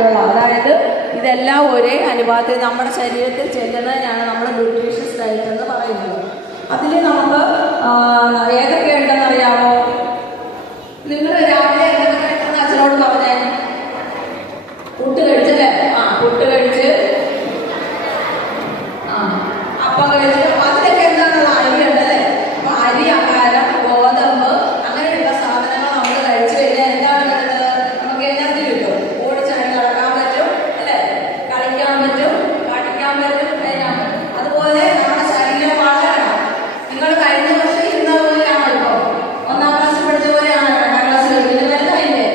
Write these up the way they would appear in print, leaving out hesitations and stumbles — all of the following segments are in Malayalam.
ആയിട്ടുള്ള, അതായത് ഇതെല്ലാം ഒരേ അനുപാതത്തിൽ നമ്മുടെ ശരീരത്തിൽ ചെല്ലുന്നതിനാണ് നമ്മൾ ന്യൂട്രീഷ്യസ് ഡയറ്റ് എന്ന് പറയുന്നത്. അതിൽ നമുക്ക് ഏതൊക്കെ ഉണ്ടെന്ന് അറിയാമോ? നിങ്ങൾ രാവിലെ എന്തൊക്കെ കഴിക്കുന്ന അച്ഛനോട് പറഞ്ഞേ? പുട്ട് കഴിച്ചല്ലേ? പുട്ട് കഴിച്ച്, അപ്പം കഴിച്ച്, അതിലൊക്കെ എന്താണുള്ള അരി ഉണ്ടല്ലേ? അപ്പൊ അരി, ആഹാരം, ഗോതമ്പ് അങ്ങനെയുള്ള സാധനങ്ങൾ നമ്മൾ കഴിച്ചു കഴിഞ്ഞാൽ എന്താണ് വരുന്നത്? നമുക്ക് എനർജി കിട്ടും, ഓടിച്ചാടി നടക്കാൻ പറ്റും അല്ലെ, കളിക്കാൻ പറ്റും, പഠിക്കാൻ പറ്റും എല്ലാം. അതുപോലെ നമ്മുടെ ശരീരം വളരണം. നിങ്ങൾ കഴിഞ്ഞ വർഷം ഇരുന്ന പോലെയാണോ? ഇപ്പൊ 1ാം ക്ലാസ്സിൽ പഠിച്ച പോലെയാണോ? 2ാം ക്ലാസ്സിൽ ഇതിന് വലുതായില്ലേ?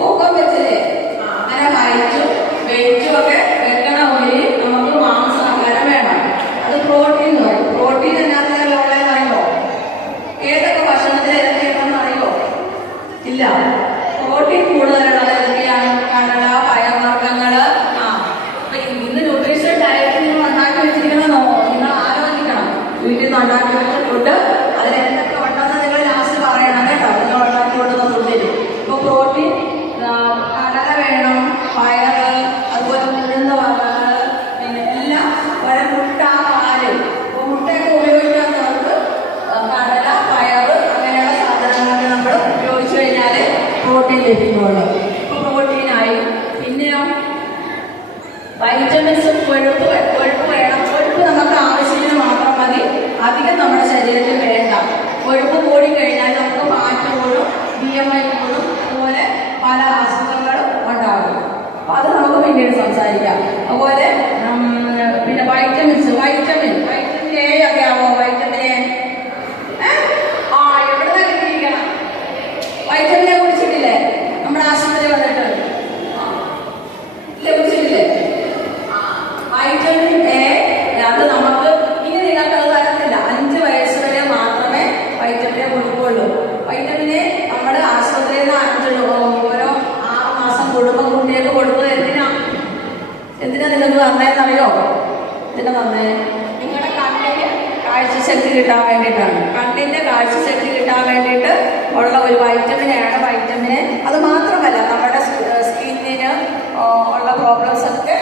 പൊക്കം വെച്ചില്ലേ? അങ്ങനെ ഹൈറ്റും വെയിറ്റും ഒക്കെ വെക്കണമെങ്കിൽ നമുക്ക് മാംസാഹാരം വേണം. അത് പ്രോട്ടീൻ എന്ന് പറയും. പ്രോട്ടീൻ എന്നാത്തിനല്ലോ ഉള്ളതെന്ന് അറിയോ? ഏതൊക്കെ ഭക്ഷണത്തിൽ ഏതൊക്കെയാണെന്ന് അറിയോ? ഇല്ല. പ്രോട്ടീൻ കൂടുതലുള്ളത് ഏതൊക്കെയാണ്? കടല, പഴവർഗ്ഗങ്ങള്. അപ്പൊ ഇന്ന് ന്യൂട്രീഷൻ ഡയറ്റ് നിങ്ങൾ ഉണ്ടാക്കി വെച്ചിരിക്കണമെന്നോ? നിങ്ങൾ ആലോചിക്കണം. വീട്ടിൽ നിന്ന് ഉണ്ടാക്കി വെച്ച ഫുഡ് അതിലെന്തൊക്കെ ഉണ്ടെന്ന് നിങ്ങൾ ലാസ്റ്റ് പറയണം കേട്ടോ. നിങ്ങൾ ഉണ്ടാക്കി കൊടുക്കുന്ന ഫുഡിൽ ഇപ്പൊ പ്രോട്ടീൻ കടല വേണം, പയറ്, അതുപോലെ ഉഴുന്ന വർഗ്ഗങ്ങള്, പിന്നെ എല്ലാം മുട്ട, പാല്. ഇപ്പൊ മുട്ടയൊക്കെ ഉപയോഗിക്കാത്തവർക്ക് കടല, പയറ് അങ്ങനെയുള്ള സാധനങ്ങളൊക്കെ നമ്മൾ ഉപയോഗിച്ചു കഴിഞ്ഞാൽ പ്രോട്ടീൻ ലഭിക്കുള്ളൂ. ഇപ്പൊ പ്രോട്ടീനായി. പിന്നെയോ വൈറ്റമിൻസും, കൊഴുപ്പ് വേണം. കൊഴുപ്പ് നമുക്ക് ആവശ്യത്തിന് മാത്രം മതി, അധികം നമ്മുടെ ശരീരത്തിൽ വേണ്ട. കൊഴുപ്പ് കൂടിക്കഴിഞ്ഞാൽ നമുക്ക് മാറ്റം കൂടും, BMI കൂടും, അതുപോലെ പല അസുഖങ്ങളും ഉണ്ടാകും. അപ്പൊ അത് നമുക്ക് പിന്നീട് സംസാരിക്കാം. അതുപോലെ പിന്നെ വൈറ്റമിൻസ്, വൈറ്റമിൻ A അറിയാമോ? വൈറ്റമിൻ A എവിടെ കിട്ടിയിരിക്കണം? Vitamin A കുടിച്ചിട്ടില്ലേ? നമ്മുടെ ആശുപത്രി വന്നിട്ട് ഇല്ലേ? കുടിച്ചിട്ടില്ലേ? വൈറ്റമിൻ A അത് നമുക്ക് ഇനി നിങ്ങൾക്കത് തരത്തില്ല. 5 വയസ്സ് വരെ മാത്രമേ വൈറ്റമിൻ A കൊടുക്കുകയുള്ളൂ. വൈറ്റമിൻ A നമ്മുടെ ആശുപത്രിയിൽ നിന്ന് ഓരോ 6 മാസം കുടുംബം കുട്ടികൾക്ക് കൊടുക്കുന്നത് എന്തിനാ നിങ്ങൾക്ക് തന്നേന്നറിയോ? എന്തിനാ തന്നേ? നിങ്ങളുടെ കണ്ണിന് കാഴ്ചശക്തി കിട്ടാൻ വേണ്ടിയിട്ടാണ്. കണ്ണിന്റെ കാഴ്ചശക്തി കിട്ടാൻ വേണ്ടിയിട്ട് ഉള്ള ഒരു വൈറ്റമിനാണ് വൈറ്റമിൻ A. അത് മാത്രമല്ല നമ്മുടെ സ്കിന്നിന് ഉള്ള പ്രോബ്ലംസ് ഒക്കെ